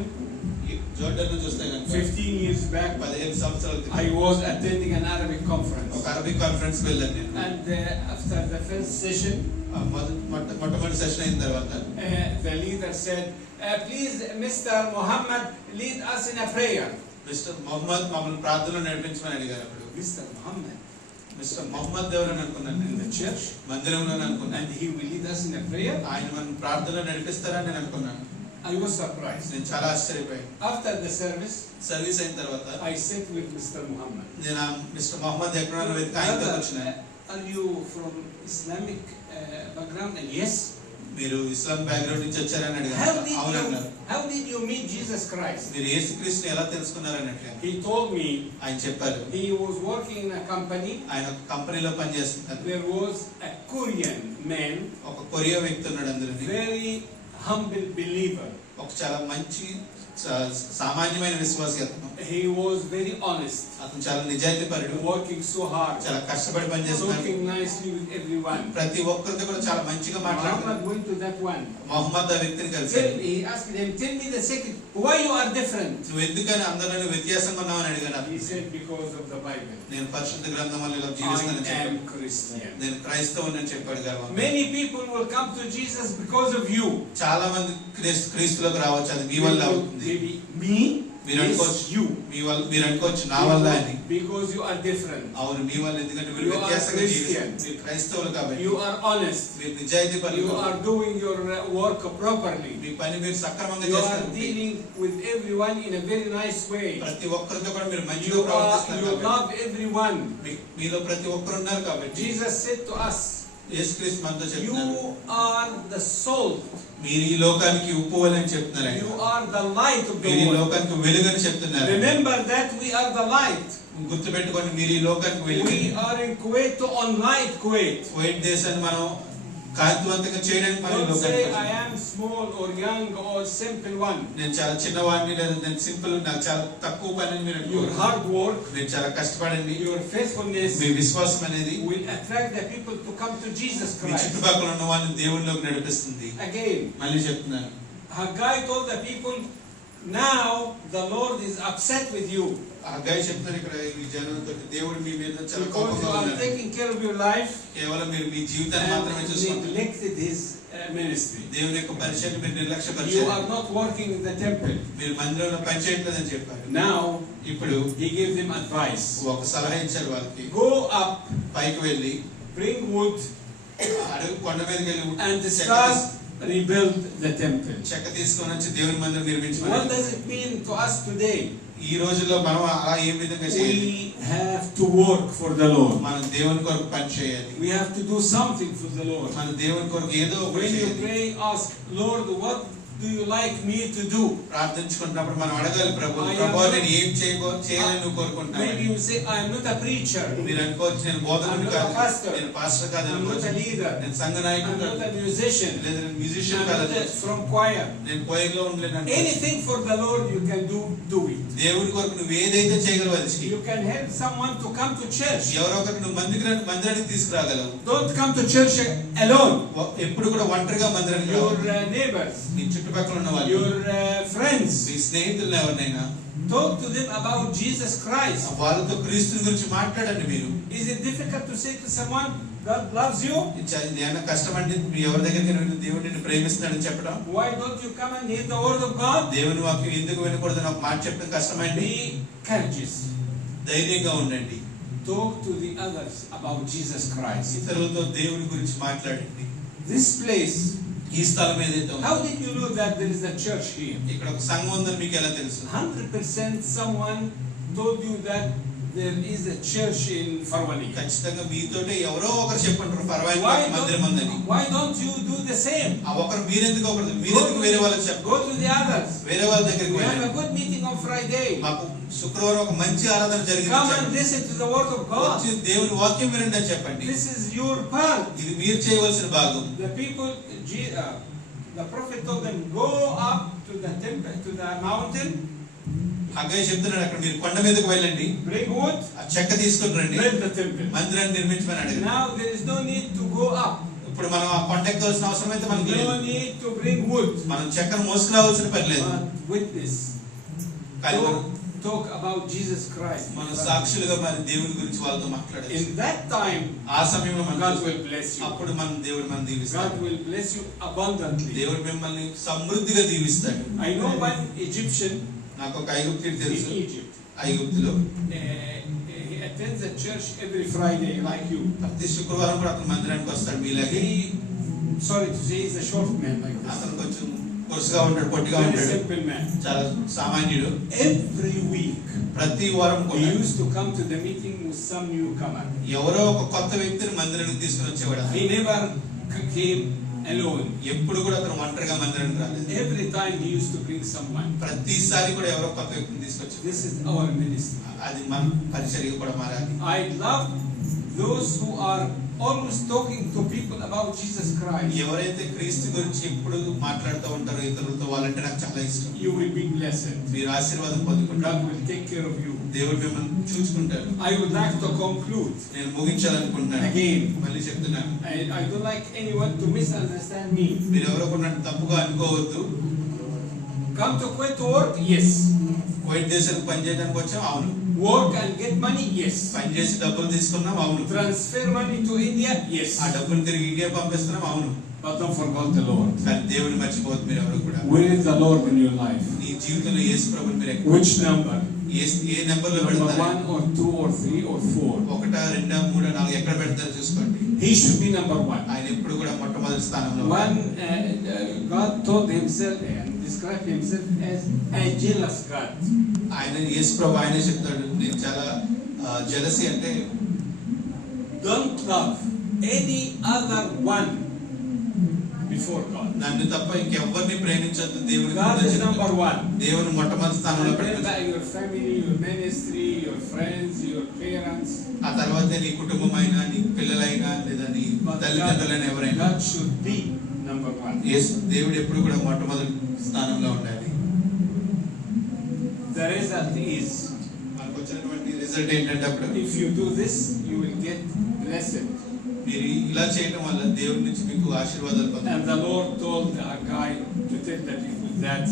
జోర్డన్ చూస్తే కనుక 15 years back, 15 సంవత్సరాల క్రితం I was attending an Arabic conference. ఒక అరబిక్ కాన్ఫరెన్స్ కి వెళ్ళాను నేను. And after the first session, మొట్టమొదటి సెషన్ అయిన తర్వాత the leader said, please, Mr. Muhammad, lead us in a prayer. Mr Mohammed మమ్మల్ని ప్రార్థనలో నడిపించమని అడిగారు. అప్పుడు Mr. Muhammad మిస్టర్ మొహమ్మద్ ఎవరని అనుకున్నాను in నేను. the church, మందిరంలో అనుకున్నాను. and he will lead us in a prayer. ఆయన మనం ప్రార్థనలో నడిపిస్తారని నేను అనుకున్నాను. I was surprised. నేను చాలా ఆశ్చర్యపోయాను. After the service, సర్వీస్ అయిన తర్వాత I sat with Mr. Muhammad. నేను మిస్టర్ మొహమ్మద్ ఎక్కడో వెతికి ఆయన దగ్గరికి వచ్చినాను. Are you from Islamic background? And yes. మీరు ఇస్లాం బ్యాక్గ్రౌండ్ నుంచి వచ్చారని అడిగారు. అవునన్నారు. How did you meet Jesus Christ? మీరు యేసుక్రీస్తుని ఎలా తెలుసుకున్నారని అడిగారు. He told me ఆయన చెప్పారు. he was working in a company. ఆయన ఒక కంపెనీలో పనిచేస్తున్నారు. There was a Korean man, ఒక కొరియా వ్యక్తి ఉన్నాడు అందులో. very humble believer. ఒక చాలా మంచి సామాన్యమైన విశ్వాసి అతను. He was very honest. అతను చాలా నిజాయితీపరుడు. Working so hard. చాలా కష్టపడి పనిచేస్తున్నాడు. Talking nicely with everyone. ప్రతి ఒక్కరితో కూడా చాలా మంచిగా మాట్లాడుతున్నాడు. Muhammad went to that one. Mohammed ఆ వ్యక్తిని కలిశాడు. He asked him, tell me the secret. Why you are different? నువ్వు ఎందుకని అందరిలో వ్యత్యాసంగా ఉన్నావని అడిగాను. He said, because of the Bible. నేను పరిశుద్ధ గ్రంథం వల్ల ఇలా జీవిస్తానని I చెప్పాను. am Christian. నేను క్రైస్తవుని చెప్పాడు కదా. Many people will come to Jesus because of you. చాలా మంది క్రీస్తులోకి రావచ్చు, అది మీ వల్ల అవుతుంది. Maybe me, మీరు అనుకోవచ్చు you. మీరు అనుకోవచ్చు నా వల్ల అని. Because you are different. అవును మీ వల్ల, ఎందుకంటే మీరు You are వ్యత్యాసంగా Christian. జీవిస్తారు. మీరు క్రైస్తవులు కాబట్టి. You are honest. మీరు నిజాయితీపరులు. You are doing your work properly. మీ పని మీరు సక్రమంగా You are చేస్తారు. dealing with everyone in a very nice way. ప్రతి ఒక్కరితో కూడా మీరు మంచిగా You ప్రవర్తిస్తున్నారు. love everyone. మీలో ప్రతి ఒక్కరు ఉన్నారు కాబట్టి. Jesus said to us, యేసుక్రీస్తు మనతో you చెప్తున్నారు, are the salt. మీరు ఈ లోకానికి ఉప్పు అని చెప్తున్నారు ఆయన. You are the light of the మీరు ఈ world. లోకానికి వెలుగని చెప్తున్నారు. Remember that we are the light. గుర్తుపెట్టుకోండి, మీరు ఈ లోకానికి వెలుగు. We are in Kuwait to enlight Kuwait. Kuwait దేశాన్ని మనం కాంతివంతంగా చేయడానికి మనం Don't say లోకానికి I am small or young or simple one. నేను చాలా చిన్నవాడిని లేదా నేను సింపుల్, నాకు చాలా తక్కువ పని అని మీరు Your అనుకోరు. hard work, మీరు చాలా కష్టపడండి. your faithfulness మీ విశ్వాసం అనేది will attract the people to come to Jesus me Christ. చుట్టుపక్కల ఉన్న వాళ్ళని దేవునిలోకి నడిపిస్తుంది. Again, మళ్ళీ చెప్తున్నాను, Haggai told the people, now the Lord is upset with you హగ్గయి చెప్తున్నాను ఇక్కడ ఈ జనంతో, దేవుడు మీ మీద చాలా because కోపంగా you are ఉన్నాడు. taking care of your life కేవలం మీరు మీ జీవితాన్ని మాత్రమే and చూసుకుంటున్నారు. neglected His ministry. దేవుని యొక్క పరిచయాన్ని మీరు You నిర్లక్ష్యపరిచారు. are not working in the temple. మీరు మందిరంలో పని చేయట్లేదని చెప్పారు. Now ఇప్పుడు He gave them advice. ఒక సలహా ఇచ్చారు వాళ్ళకి. Go up, పైకి వెళ్ళి bring wood, అడుగు కొండ మీదకి వెళ్ళి and start rebuild the temple. చెక్క తీసుకొని వచ్చి దేవుని మందిరం What నిర్మించమని. does it mean to us today? ఈ రోజుల్లో మనం అలా ఏ విధంగా చేయాలి? We have to work for the Lord. మనం దేవుని కొరకు పని చేయాలి. We have to do something for the Lord. మన దేవుని కొరకు ఏదో ఒకటి When you చేయాలి. pray, ask, Lord, what do you like me to do? ప్రార్థించుకుంటున్నప్పుడు మనం అడగాలి, ప్రభు నేను ఏం చేయాలని నువ్వు కోరుకుంటున్నావు. Maybe you say, I am not a preacher. మీరు అనుకోవచ్చు నేను బోధకుడు I'm not a కాదు, pastor. నేను పాస్టర్ కాదు I'm not a అనుకోవచ్చు, leader. నేను సంఘ I'm నాయకుడు not కాదు, a musician. లేదా నేను I'm మ్యూజిషియన్ కాదు not అనుకోవచ్చు, from choir. నేను కోయిలో ఉండలేను అనుకోవచ్చు. Anything for the Lord you can do it. దేవుని కొరకు నువ్వు ఏదైతే చేయగలవు అది చెయ్యి. You can help someone to come to church. ఎవరో ఒకరు నువ్వు మందిరానికి తీసుకురాగలవు. Don't come to church alone. ఎప్పుడు కూడా ఒంటరిగా మందిరానికి Your రావద్దు. neighbors, నీ చుట్టుపక్కల ఉన్న వాళ్ళు, your friends, నీ స్నేహితులను ఎవరినైనా talk to them about Jesus Christ. వాళ్ళతో క్రీస్తుని గురించి మాట్లాడండి. మీరు Is it difficult to say to someone, God loves you? ఇది ఏమైనా కష్టం అండి ఎవరి దగ్గరికి వెళ్ళి దేవుడు నిన్ను ప్రేమిస్తున్నాడని చెప్పడం? Why don't you come and hear the word of God? దేవుని వాక్యం ఎందుకు వినకూడదని ఒక మాట చెప్పడం కష్టమండి. Be courageous. ధైర్యంగా ఉండండి. Talk to the others about Jesus Christ. ఇతరులతో దేవుని గురించి మాట్లాడండి. This place, ఈ స్థలం ఏదైతే ఉందో, how did you know that there is a church here? ఇక్కడ ఒక సంఘం ఉందని మీకు ఎలా తెలుసు? 100% someone told you that there is a church in Farwani. ఖచ్చితంగా మీతోటే ఎవరో ఒకరు చెప్పుంటారు పర్వాలేదు మందిరం ఉందని. Why don't you do the same? ఆ ఒకరు మీరెందుకు వేరే వాళ్ళకి చెప్పు. Go to the others. వేరే వాళ్ళ దగ్గరికి We have వెళ్ళండి. a good meeting on Friday. మాకు శుక్రవారం ఒక మంచి ఆరాధన జరిగింది Come and చెప్పండి. listen to the word of God. వచ్చి దేవుని వాక్యం వినండి అని చెప్పండి. This is your part. ఇది మీరు చేయవలసిన భాగం. The people, the prophet told them, go up to the temple, to the mountain, హగ్గయి చెప్తున్నాడు అక్కడ మీరు కొండ మీదకు వెళ్ళండి, bring wood, ఆ చెక్క తీసుకుని రండి, build the temple. మందిరాన్ని నిర్మించమని అడిగారు. Now there is no need to go up. ఇప్పుడు మనం ఆ కొండ ఎక్కవలసిన అవసరం అయితే మనకు లేదు. No need to bring wood. మనం చెక్కను మోసుకురావాల్సిన పని లేదు. But witness. కానీ మనం Talk about Jesus Christ. మన సాక్షులుగా మరి దేవుని గురించి వాళ్ళతో మాట్లాడాలి. In that time, ఆ సమయంలో God will bless you. అప్పుడు మన దేవుడు మనం దీవిస్తాడు. God will bless you abundantly. దేవుడు మిమ్మల్ని సమృద్ధిగా దీవిస్తాడు. I know one Egyptian నాకు ఒక ఐగుప్తీయుడు in తెలుసు. Egypt. ఐగుప్తులో He attends the church every Friday like you. ప్రతి శుక్రవారం కూడా అతను మందిరానికి వస్తాడు మీలాగే. He, sorry to say, he's a short man like this. అతను కొంచెం కొరుసుగా ఉంటాడు, పొట్టిగా Very ఉంటాడు, simple man. చాలా సామాన్యుడు. Every week, ప్రతి వారం he కూడా used to come to the meeting with some newcomer. ఎవరో ఒక కొత్త వ్యక్తిని మందిరానికి తీసుకుని వచ్చేవాడు. He never came alone. ఎప్పుడు కూడా అతను ఒంటరిగా మందిరానికి రాలేదు. Every time he used to bring someone. ప్రతిసారి కూడా ఎవరో కొత్త వ్యక్తిని తీసుకొచ్చాడు. This is our ministry. అది మన పరిచర్య కూడా మారాలి. I love those who are always talking to people about Jesus Christ. ఎవరైతే క్రీస్తు గురించి ఎప్పుడు మాట్లాడుతూ ఉంటారో ఇతరులతో, వాళ్ళంటే నాకు చాలా ఇష్టం. You will be blessed. మీరు ఆశీర్వాదం పొందుకుంటారు. God will take care of you. దేవుడు మిమ్మల్ని చూసుకుంటాడు. I would like to conclude. నేను ముగించాలనుకుంటున్నాను. Again, మళ్ళీ చెప్తున్నాను, I don't like anyone to misunderstand me. మీరు ఎవరో కూడా తప్పుగా అనుకోవద్దు. Come to Kuwait to work? Yes. Kuwait దేశానికి పని చేయడానికి వచ్చాం, అవును. Work and get money? Yes. పని చేసి డబ్బులు తీసుకున్నాం, అవును. Transfer money to India? Yes. ఆ డబ్బులు తిరిగి ఇండియా పంపిస్తున్నాం, అవును. But don't forget the Lord. కానీ దేవుని మర్చిపోవద్దు మీరు ఎవరు కూడా. Where is the Lord in your life? నీ జీవితంలో యేసు ప్రభుని మీరు ఎక్కువ Which number? ఏ నెంబర్ లో Number పెడతారు? 1 or 2 or 3 or 4? 1, 2, 3, 4 ఎక్కడ పెడతారు చూసుకోండి. He should be number 1. ఆయన ఎప్పుడు కూడా మొట్టమొదటి స్థానంలో. One, God told himself and described himself as a jealous God. ఆయన యేసు ప్రభు ఆయనే చెప్తాడు, నేను చాలా జెలసీ అంటే Don't love any other one before God. నన్ను తప్ప ఇంకెవ్వరిని ప్రేమించొద్దు. దేవుని God is number 1. దేవుని మొట్టమొదటి స్థానంలో And then పెట్టాడు. by your family, your ministry, your friends, your parents. ఆ తర్వాత నీ కుటుంబమైనా, నీ పిల్లలైనా, లేదా నీ తల్లిదండ్రులైనా ఎవరైనా, God should be number 1. యేసు దేవుడు ఎప్పుడు కూడా మొట్టమొదటి స్థానంలో ఉండాలి. The result is, మనకు వచ్చినటువంటి రిజల్ట్ ఏంటంటే అప్పుడు if you do this, you will get blessed. మీరు ఇలా చేయడం వల్ల దేవుడి నుంచి మీకు ఆశీర్వాదాలు పొందుతారు. And the Lord told Haggai to tell the people that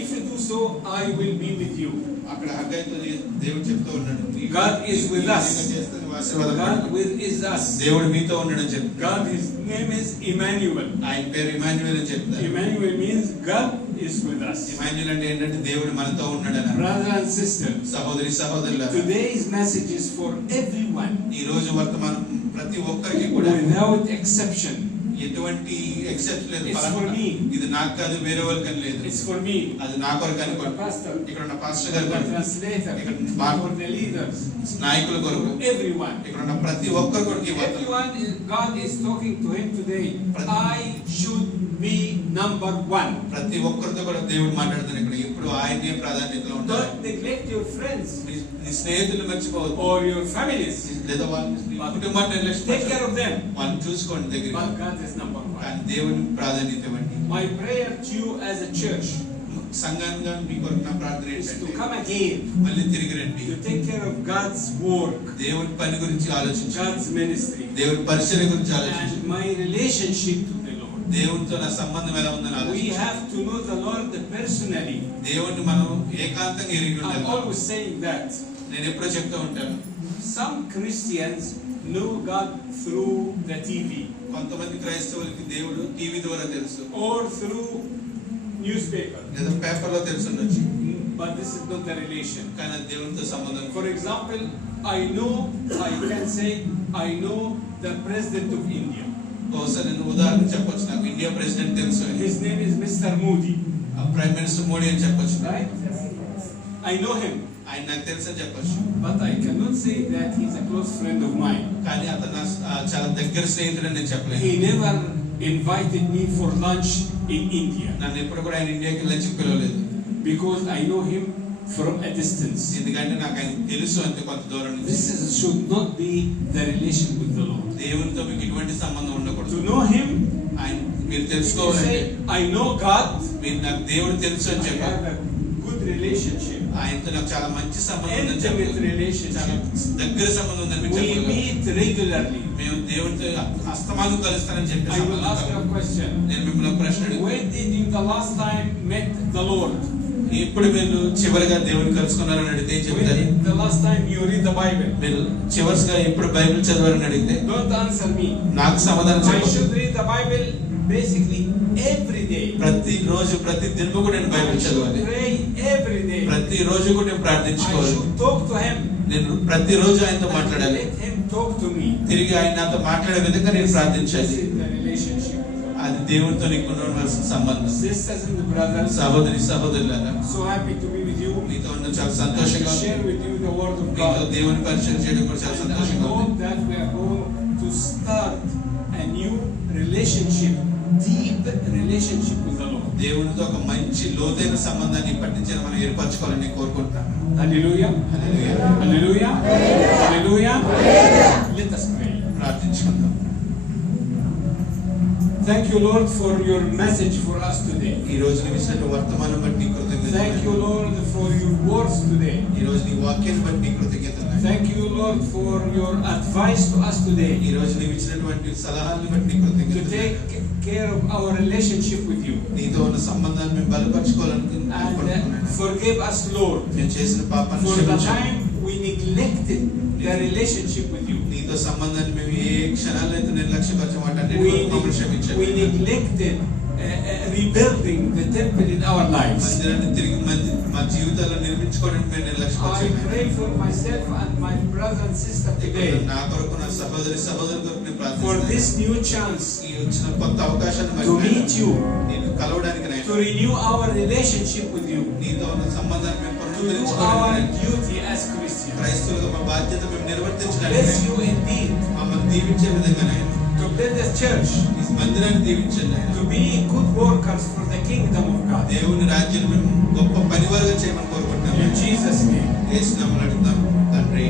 if you do so, I will be with you. అక్కడ హగ్గయితో దేవుడు చెప్తూ ఉన్నాడు, God is with us. God is us. దేవుడు మీతో ఉండడని చెప్తాడు. God, his name is Emmanuel. ఆయన పేరు Emmanuel అని చెప్తారు. Emmanuel means God is with us. Emmanuel అంటే ఏంటంటే దేవుడు మనతో ఉన్నాడని. Brother and sister, సహోదరి సహోదరులారా, today's message is for everyone, ఈ రోజు వర్తమానం ప్రతి ఒక్కరికి కూడా without exception. ఎటువంటి ఎక్సెప్షన్ లేదు. It's for me. ఇది నాకు కాదు, వేరే వాళ్ళకి లేదు. It's for me, అది నా కొరకు the అనుకోండి. pastor, ఇక్కడ ఉన్న పాస్టర్ the గారు కొరకు, translator, for the leaders, నాయకుల కొరకు, everyone. ఇక్కడ ఉన్న ప్రతి ఒక్కరి కొరకు ఈ వర్తమానం. Everyone, God is talking to him today. I should be number 1. ప్రతి ఒక్కరితో కూడా దేవుడు మాట్లాడుతాడు. ఇక్కడ ఎప్పుడు ఆయనే ప్రాధాన్యతలో ఉంటాడు. Don't neglect your friends నీ స్నేహితులు మర్చిపోవద్దు, or your families. లేదా వాళ్ళ కుటుంబాన్ని నిర్లక్ష్యం Take care of them. వాళ్ళని చూసుకోండి దగ్గర. But God is number 1. కానీ దేవుని ప్రాధాన్యత ఇవ్వండి. My prayer to you as a church సంఘంగా మీ కొరకు నా ప్రార్థన is to ఏంటంటే come again మళ్ళీ తిరిగి రండి. to take care of God's work, దేవుని పని గురించి ఆలోచించండి. God's ministry, దేవుని పరిచర్య గురించి ఆలోచించండి. and my relationship to the Lord. దేవునితో నా సంబంధం ఎలా ఉందని We ఆలోచించండి. have to know the Lord personally. దేవుణ్ణి మనం ఏకాంతంగా ఎరిగి I'm ఉండాలి. always saying that నేను ఎప్పుడో చెప్తూ ఉంటాను, some Christians know God through the TV కొంతమంది క్రైస్తవులకి దేవుడు టీవీ ద్వారా తెలుసు, or through newspaper, లేదా పేపర్ లో తెలుసు ఉండొచ్చు. but this is not the relation. కానీ అది దేవునితో సంబంధం. For example, I can say I know the President of India. బహుశా నేను ఉదాహరణ చెప్పొచ్చు, నాకు ఇండియా ప్రెసిడెంట్ తెలుసు అని. His name is Mr. Modi. Prime minister Modi అని చెప్పొచ్చు. Right? I know him, ఆయన నాకు తెలుసు అని చెప్పొచ్చు. but I cannot say that he's a close friend of mine. కానీ అతను నా చాలా దగ్గర స్నేహితుడని నేను చెప్పలేను. He never invited me for lunch in India నన్ను ఎప్పుడు కూడా ఆయన ఇండియాకి లంచ్ పిలవలేదు. because I know him from a distance. ఎందుకంటే నాకు ఆయన తెలుసు అంతే కొంత దూరం నుంచి. This should not be the relation with the Lord. దేవునితో మీకు ఎటువంటి సంబంధం ఉండకూడదు. To know him, ఆయన మీరు you తెలుసుకోవాలంటే say, I know God, మీరు నాకు దేవుడు తెలుసు అని I చెప్పారు. have a good relationship. ఆ ఆయనతో నాకు చాలా మంచి సంబంధం ఉందని intimate చెప్పగలను. relationship. చాలా దగ్గర సంబంధం ఉందని We చెప్పగలను. meet regularly. మేము దేవుడితో అస్తమానం కలుస్తానని చెప్పి I will ask you a question. నేను మిమ్మల్ని ఒక ప్రశ్న అడుగుతాను. When did you the last time met the Lord? ఇప్పుడు మీరు చివరిగా దేవుని కలుసుకున్నారని అడిగితే ఏం When చెప్తారు? did the last time you read the Bible? మీరు చివరిగా ఎప్పుడు బైబిల్ చదవారని అడిగితే Don't answer me. నాకు సమాధానం I చెప్పండి. should read the Bible basically every day. ప్రతి రోజు ప్రతి దినము కూడా నేను I బైబిల్ should చదవాలి. pray every day. ప్రతి రోజు కూడా నేను I ప్రార్థించుకోవాలి. should talk to Him. నేను ప్రతి రోజు ఆయనతో And మాట్లాడాలి. let Him talk to me. తిరిగి ఆయన నాతో మాట్లాడే విధంగా నేను This ప్రార్థించాలి. is the relationship. అది దేవుడితో నీకు ఉండవలసిన సంబంధం. Sisters and brothers, సహోదరి సహోదరులారా, so happy to be with you. మీతో ఉన్న చాలా And to సంతోషంగా ఉంది. share with you the word of మీతో God. దేవుని పరిచయం చేయడం కూడా చాలా And I సంతోషంగా ఉంది. hope that we are going to start a new relationship, deep relationship with the Lord. దేవునితో ఒక మంచి లోతైన సంబంధాన్ని ఇప్పటి నుంచే మనం ఏర్పరచుకోవాలని నేను కోరుకుంటాను. Hallelujah. హల్లెలూయా. Hallelujah. Hallelujah. Let us pray. ప్రార్థించుకుందాం. Thank you, Lord, for your message for us today. ఈ రోజు నీవు ఇచ్చిన వర్తమానం బట్టి నీ కృతజ్ఞతలు. Thank you, Lord, for your words today. ఈ రోజు నీ వాక్యాన్ని బట్టి నీ కృతజ్ఞతలు. Thank you, Lord, for your advice to us today ఈ రోజు నీవు ఇచ్చినటువంటి సలహాలను బట్టి నీ to కృతజ్ఞతలు. take care of our relationship with you. నీతో ఉన్న సంబంధాన్ని మేము బలపరచుకోవాలని And కోరుకుంటున్నాను. forgive us, Lord, మేము చేసిన పాపాన్ని for the క్షమించండి. time we neglected the relationship with you. నీతో సంబంధాన్ని మేము ఏ క్షణాల్లో అయితే నిర్లక్ష్యపరచం వాటన్నిటి We, కొరకు మమ్మల్ని క్షమించండి. we neglected rebuilding the temple in our lives. మందిరాన్ని తిరిగి మా జీవితాల్లో నిర్మించుకోవడానికి మేము I నిర్లక్ష్యపరచాము. pray for myself and my brother and sister today నా కొరకు నా సహోదరి కొరకు నేను for ప్రార్థిస్తున్నాను. this new chance ఈ వచ్చిన కొత్త అవకాశాన్ని to బట్టి meet you, నేను కలవడానికి to నాయనా, renew our relationship with you, నీతో ఉన్న సంబంధాన్ని మేము to do our పునరుద్ధరించుకోవడానికి duty as Christians. క్రైస్తవులుగా మా బాధ్యత మేము నిర్వర్తించడానికి Bless you indeed, మమ్మల్ని దీవించే విధంగా నాయనా, to build the church, ఈ మందిరాన్ని దీవించండి నాయనా. to be good workers for the kingdom of God. దేవుని రాజ్యాన్ని మేము గొప్ప పనివారుగా చేయమని కోరుకుంటున్నాము. In Jesus' name. యేసు నామములో అడుగుతాం తండ్రి.